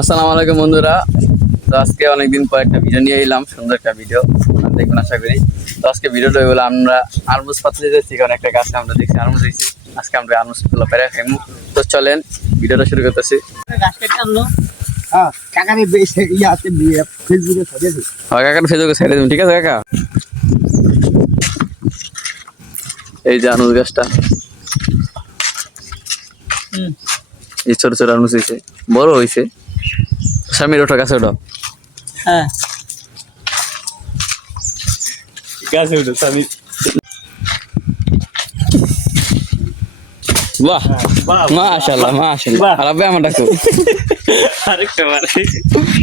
আসসালামু আলাইকুম বন্ধুরা। তো আজকে অনেকদিন পর একটা ভিডিও নিয়ে এলাম সুন্দর একটা ভিডিও দেখবেন আশা করি। তো আজকে ভিডিওটা হলো আমরা আরমুজ পাতলে যাচ্ছি কারণ একটা গাছে আমরা দেখছি আরমুজ হয়েছি। আজকে আমরা আরমুজগুলো পেরে খাইমু। তো চলেন ভিডিওটা শুরু করতেছি। হ্যাঁ কাকারে ফেসবুকে হয় ছেড়ে দেবেন ঠিক আছে কাকা? এই যে আনুজ গাছটা। হুম। এই ছোট ছোট আনুজ হয়েছে বড় হয়েছে। স্বামীর ওঠা গাছে ওটা? হ্যাঁ। গাছে উঠেছে আমি বাহ। বাহ মাশাআল্লাহ মাশাআল্লাহ। বাহ। আর আব্বে আমার ডাকো আরেকটা মারে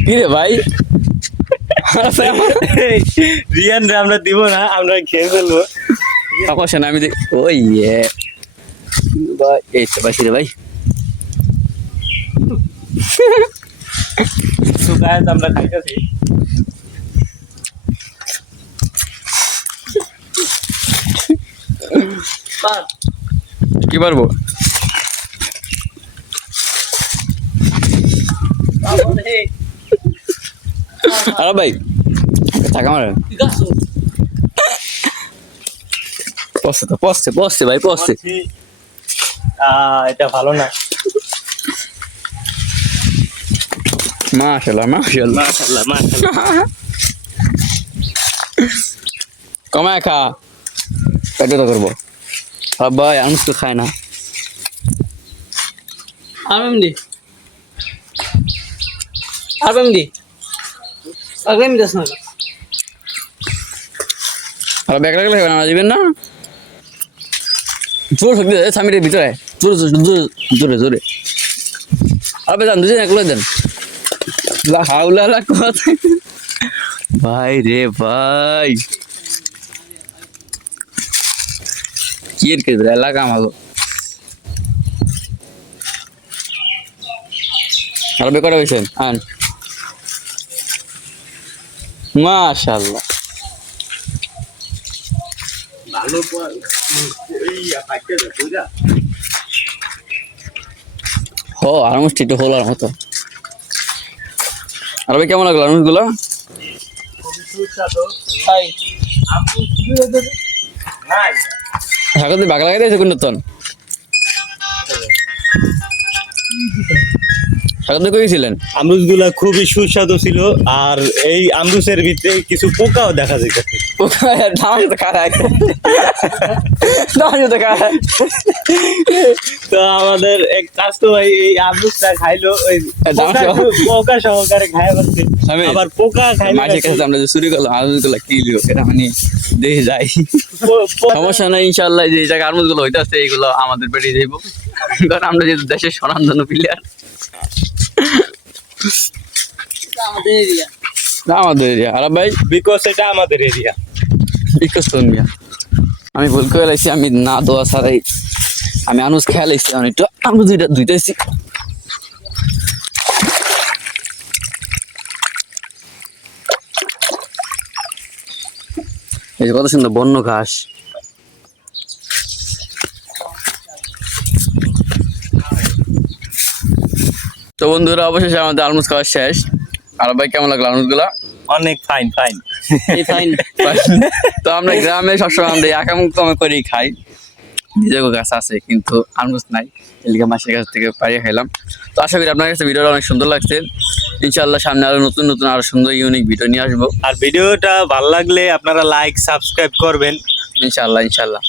কি রে ভাই? রিয়ান রে আমরা দিব না আমরা খেয়ে ফেলব। সমস্যা না আমি দেখ ওই ইয়ে। ভাই এই তো বাসি রে ভাই। তো গাছ আমরা খাইতেছি। কি পারব? আরে ভাই গাছ পসছে তো পসছে পসছে ভাই আহ, এটা ভালো না। মাশাআল্লাহ মাশাআল্লাহ। মাশাআল্লাহ মাশাআল্লাহ। কমায় খা। পেটে তো করব ভাই আনুষ তো খায় না। আরবেম দি আরবেম দি আরবেম দাস না। আর ব্যাগ রাখলে খাবে না দিবেন না? জোর শক্তি স্বামীর ভিতরে। জোরে জোরে জোরে জোরে আর যান দুজন একলে দেন। লা হাউলা লা কথা ভাই রে ভাই। কি এর কে এলাকা আমাগো আর বেকার হয়েছেন আন। মাশাআল্লাহ। ভালো পর এই পাইতে দেখো যা ও অলমোস্ট একটু হলো মতো। আর ভাই কেমন লাগল আনুষগুলো? সুস্বাদু হ্যাঁ আপনি কি দেবে নাই ঠাকুর দিয়ে বাগা লাগাই দিয়েছে কোন তন কইছিলেন আমরুজগুলা খুবই সুস্বাদু ছিল আর এই আমরুসের ভিতরে কিছু পোকাও দেখা দাম তো আমাদের এক কাস্তু ভাই এই আমরুসটা খাইলো ওই পোকা- সহকারে খায় পাচ্ছে আবার পোকা খাইলো মাসের কাছে আমরা যে চুরি করলাম এটা মানে দেখে যাই। সমস্যা নাই ইনশাল্লাহ যে হইতাছে এইগুলো আমাদের পেটে যাইব। কারণ আমরা যেহেতু দেশের স্বনামধন্য প্লেয়ার আমাদের এরিয়া আমাদের এরিয়া আর ভাই? বিকজ এটা আমাদের এরিয়া করুন মিয়া। আমি ভুল করে লাইছি আমি না দোয়া ছাড়াই আমি আনুষ খেয়াল লাইছি আমি একটু আনুষ দুইটা দুইটাইছি এই যে কত সুন্দর বন্য ঘাস। তো বন্ধুরা অবশেষে আমাদের আলমুজ খাওয়া শেষ। আর ভাই কেমন লাগল আলমুজগুলা অনেক ফাইন ফাইন এই ফাইন তো আমরা গ্রামে সবসময় আমরা একাম কমে করেই খাই। নিজের গাছ আছে কিন্তু আনগুস নাই। এলিকা মাসের কাছ থেকে পাড়িয়ে খাইলাম। তো আশা করি আপনার কাছে ভিডিওটা অনেক সুন্দর লাগছে। ইনশাআল্লাহ সামনে আরও নতুন নতুন আরও সুন্দর ইউনিক ভিডিও নিয়ে আসব। আর ভিডিওটা ভালো লাগলে আপনারা লাইক সাবস্ক্রাইব করবেন। ইনশাআল্লাহ ইনশাআল্লাহ।